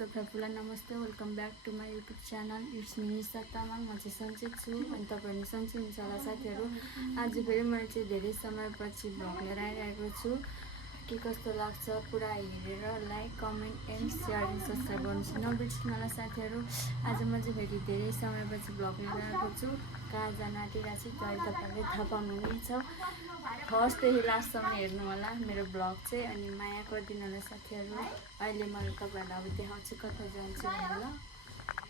सबैलाई नमस्ते welcome back to my YouTube channel it's me Nisha Tamang. म चाहिँ सन्चै छु अनि तपाईहरु सन्चै हुनुहुन्छ होला साथीहरु। आज फेरि मैले चाहिँ धेरै समयपछि भ्लग लिएर आइरहेको छु। के कस्तो लाग्छ पुरा हेरेर like comment and share and subscribe गर्नुहोस् नबिर्सिनु होला साथीहरु। आज म चाहिँ फेरि धेरै समयपछि भ्लग लिएर आएको छु। कहाँ जान आँटिरहेको छु त्यो अहिले तपाईहरुले थाहा पाउनुहुनेछ। फर्स्टदेखि लास्टसम्म हेर्नु होला मेरो भ्लग चाहिँ अनि माया गरिदिनु होला साथीहरु। अहिले म तपाईहरुलाई अब देखाउँछु कता जान्छु भनेर।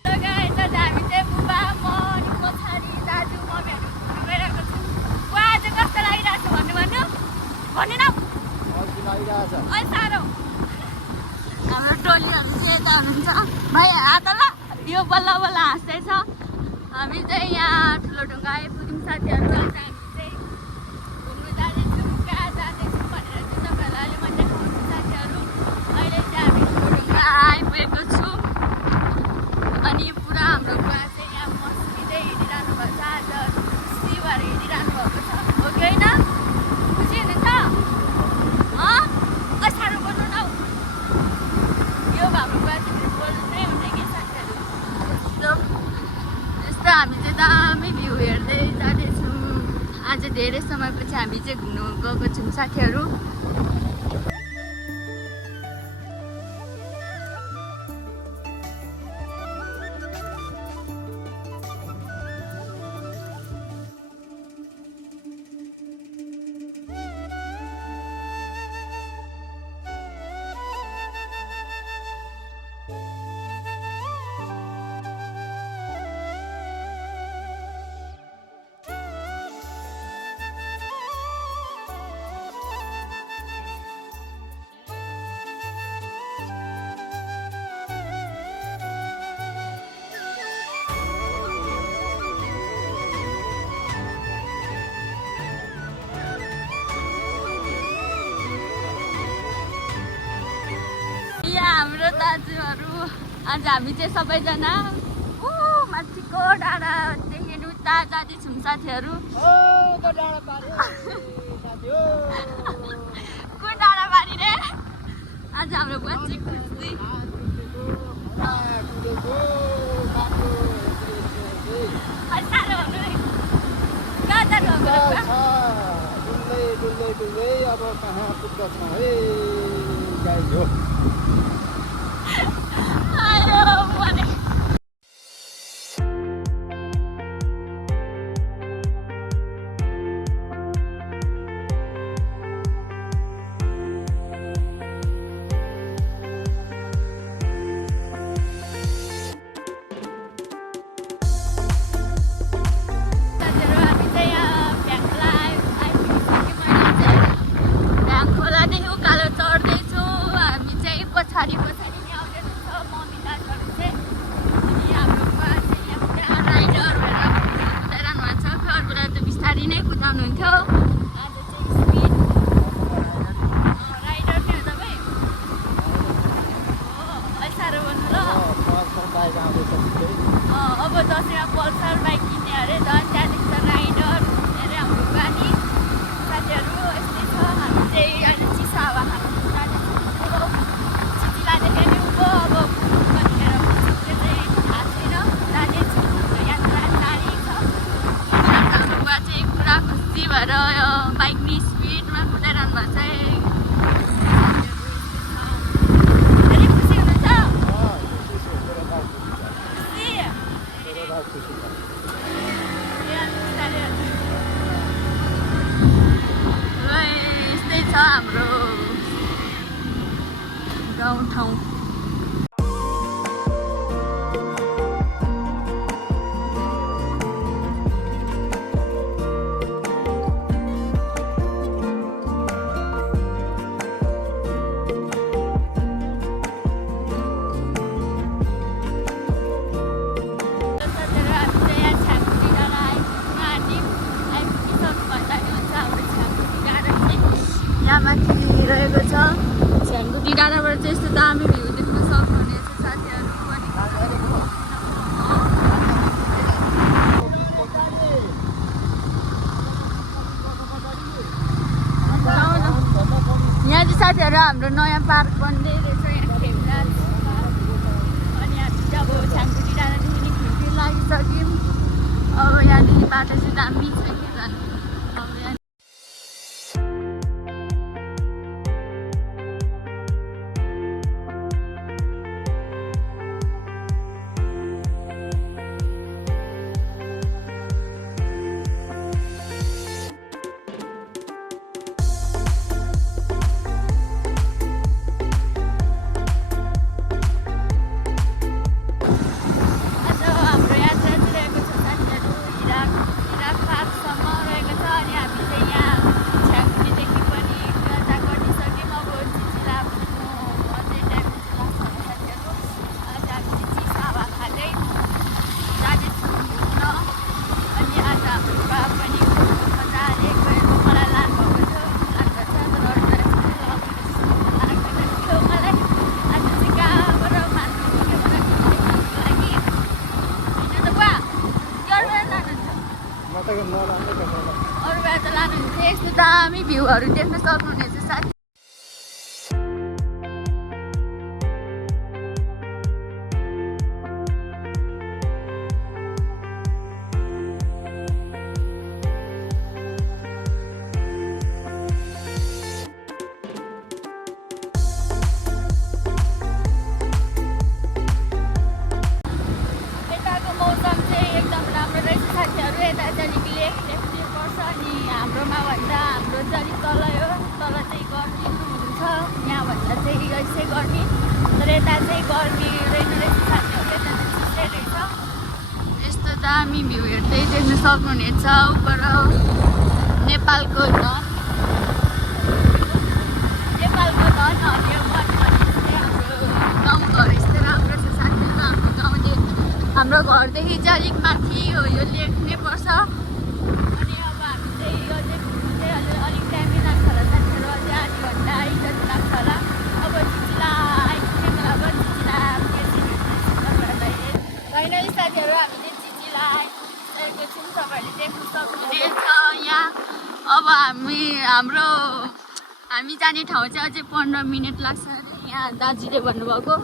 हेलो गाइस, आज हामी चाहिँ बुबा म अनि पछाडी दाजु मम्मीहरु घुम्न गइरहेको छौँ। बुबा आज कस्तो लागिरहेछ भन्नु भन्नु भन्नु न। अझै लागिरहेछ ओइ सारो हाम्रो टोलीहरु चाहिँ यता हुनुहुन्छ। भाइ हात ल यो बल्ल बल्ल हाँस्दैछ। हामी चाहिँ यहाँ ठुलो ढुङ्गा आइपुग्यौँ साथीहरु। आज हामी चाहिँ घुम्न जाँदैछौँ। कहाँ जाँदैछौँ भनेर चाहिँ तपाईहरुलाई अहिले म देखाउँछु साथीहरु। अहिले चाहिँ हामी ठुलो ढुङ्गा आइपुगेको छु अनि पुरा हाम्रो बुवा चाहिँ यहाँ मस्किँदै हिँडिरहनु भएको छ। आज खुसी भएर हिँडिरहनु भएको छ हो कि होइन? खुसी हुनुहुन्छ? साह्रो बोल्नु न। यो हाम्रो बुवा चाहिँ बोल्नै हुने कि साथीहरु। यस्तो हामी चाहिँ दामी भ्यू हेर्दै जाँदैछौँ। आज धेरै समयपछि हामी चाहिँ घुम्नु गएको छौँ साथीहरु। हाम्रो दाजुहरू आज हामी चाहिँ सबैजना माथिको डाँडादेखि उता जाँदैछौँ साथीहरू। कुन डाँडा बारी रे? आज हाम्रो बच्ची खुसी साह्रो हुनु है। कहाँ जानु अब कहाँ पुग्दछ है गाइस हो। अब दसैँमा पल्सर बाइक किन्ने अरे झन् त्यहाँदेखि त राइडर अरे हाम्रो गाडी साथीहरू यस्तै छ। हामी चाहिँ अहिले चिसो हावा खानु जाँदैछौँ। चिठी लाँदाखेरि नि उँभो अब कतिखेर त्यो चाहिँ थाहा छैन जाँदैछौँ। यात्रा जारी छ। हाम्रो बुवा चाहिँ पुरा खुसी भएर बाइक नि स्पिडमा कुदाइरहनु भएको छ। यस्तै छ हाम्रो गाउँठाउँ। माथि रहेको छ छ्याङकुटी डाँडाबाट चाहिँ यस्तो दामी भ्यू देख्न सक्नुहुनेछ साथीहरू। यहाँ चाहिँ साथीहरू हाम्रो नयाँ पार्क बन्दै रहेछ। यहाँ खेल्दा आइसक्यौँ। अब यहाँदेखि बाटो चाहिँ दामी छ कि झन्। अब यहाँ अरू बेला त लानुहुन्छ यस्तो दामी भ्यूहरू देख्न सक्नुहुनेछ साथी। यताको मौसम चाहिँ एकदम राम्रो रहेछ साथीहरू। यता चाहिँ अलिक लेख्ने पर्छ अनि हाम्रोमा भन्दा हाम्रो चाहिँ अलिक तल हो, तल चाहिँ गर्मी हुन्छ, यहाँभन्दा चाहिँ यसै गर्मी, तर यता चाहिँ गर्मी रहेन रहेछ साथीहरू। यता चाहिँ चिसै रहेछ। यस्तो दामी भ्यू हेर्दै देख्न सक्नुहुनेछ उपर नेपालको धन, नेपालको धन हरियो वन भने हाम्रो गाउँघर यस्तै राम्रो छ साथीहरू। हाम्रो गाउँले हाम्रो घरदेखि चाहिँ अलिक माथि हो, यो लेख्नै पर्छ। अनि अब हामी चाहिँ अझै घुम्नु चाहिँ अलिक टाइमै लाग्छ होला साथीहरू, अझै आधी घन्टा जति लाग्छ होला। अब चिचिला आइपुग्ने बेला अब चिचिला तपाईँहरूलाई फाइनली साथीहरू हामीले चिचिला आइपुगिसकेको छौँ। तपाईँहरूले देख्न सक्नुहुनेछ यहाँ। अब हामी जाने ठाउँ चाहिँ अझै 15 मिनट लाग्छ अरे। यहाँ दाजुले भन्नुभएको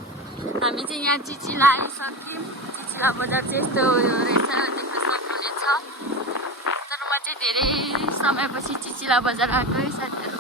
हामी चाहिँ यहाँ चिचिला आइसक्यौँ। चिचिला बजार चाहिँ यस्तो रहेछ देख्न सक्नुहुनेछ। तर म चाहिँ धेरै समयपछि चिचिला बजार आएको है साथीहरू।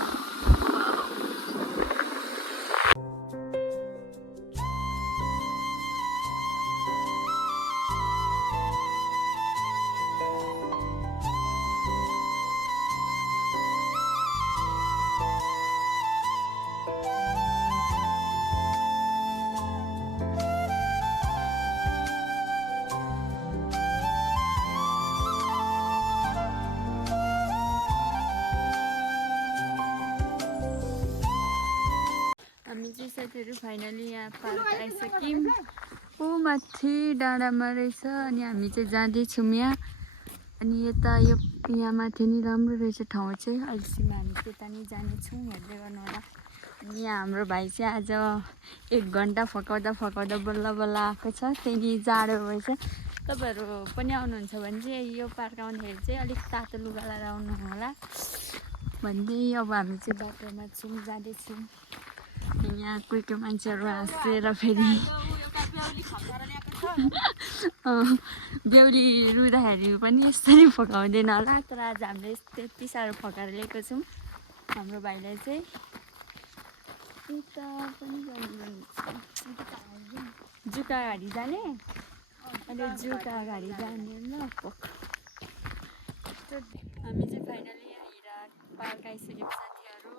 हामी चाहिँ साथीहरू फाइनली यहाँ पार्क आइसक्यौँ। ऊ माथि डाँडामा रहेछ अनि हामी चाहिँ जाँदैछौँ यहाँ। अनि यता यहाँ माथि नि राम्रो रहेछ ठाउँ चाहिँ। अहिलेसम्म हामी त्यता नि जानेछौँ, हेर्दै गर्नु होला। अनि यहाँ हाम्रो भाइ चाहिँ आज 1 घन्टा फकाउँदा बल्ल बल्ल आएको छ। त्यही नि जाडो रहेछ। तपाईँहरू पनि आउनुहुन्छ भने चाहिँ यो पार्क आउँदाखेरि चाहिँ अलिक तातो लुगा लगाएर आउनु होला भन्दै अब हामी चाहिँ बाटोमा छौँ, जाँदैछौँ। यहाँ कोही कोही मान्छेहरू हाँसेर फेरि बेहुली रुँदाखेरि पनि यसरी फकाउँदैन होला। तर आज हामीले त्यति साह्रो फकाएर ल्याएको छौँ हाम्रो भाइलाई चाहिँ। उता पनि जुका गाडी जाने अहिले जुका गाडी जाने ल। हामी चाहिँ फाइनली यहाँ पार्क आइसकेको साथीहरू।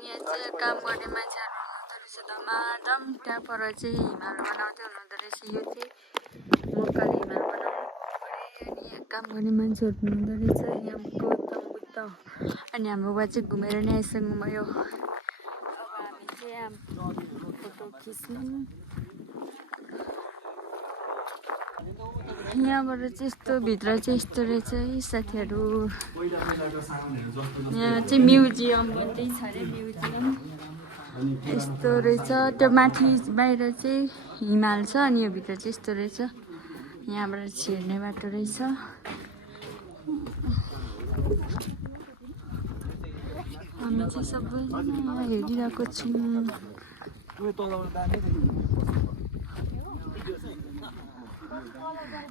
यहाँ चाहिँ काम गर्ने मान्छेहरू हुनुहुँदो रहेछ धमाधम। त्यहाँ पर चाहिँ हिमाल बनाउँदै हुनुहुँदो रहेछ। यो चाहिँ मक्काले हिमाल बनाउनु पऱ्यो। अनि यहाँ काम गर्ने मान्छेहरू हुनुहुँदो रहेछ। यहाँ गौतम बुद्ध अनि हाम्रो बुवा चाहिँ घुमेर नै आइसक्नु भयो। अब हामी चाहिँ यहाँ फोटो खिच्नु। यहाँबाट चाहिँ यस्तो भित्र चाहिँ यस्तो रहेछ है साथीहरू। यहाँ चाहिँ म्युजियम बन्दैछ अरे, म्युजियम यस्तो रहेछ। त्यो माथि बाहिर चाहिँ हिमाल छ अनि यो भित्र चाहिँ यस्तो रहेछ। यहाँबाट छिर्ने बाटो रहेछ। हामी चाहिँ सबै हेरिरहेको छौँ।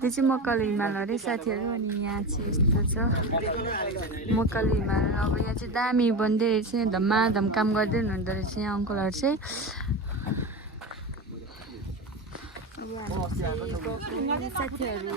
यो चाहिँ मक्कल हिमाल अरे साथीहरू। अनि यहाँ चाहिँ यस्तो छ मक्कल हिमाल। अब यहाँ चाहिँ दामी बन्दै रहेछ, धमाधम काम गर्दै हुनुहुँदो रहेछ यहाँ अङ्कलहरू चाहिँ। साथीहरू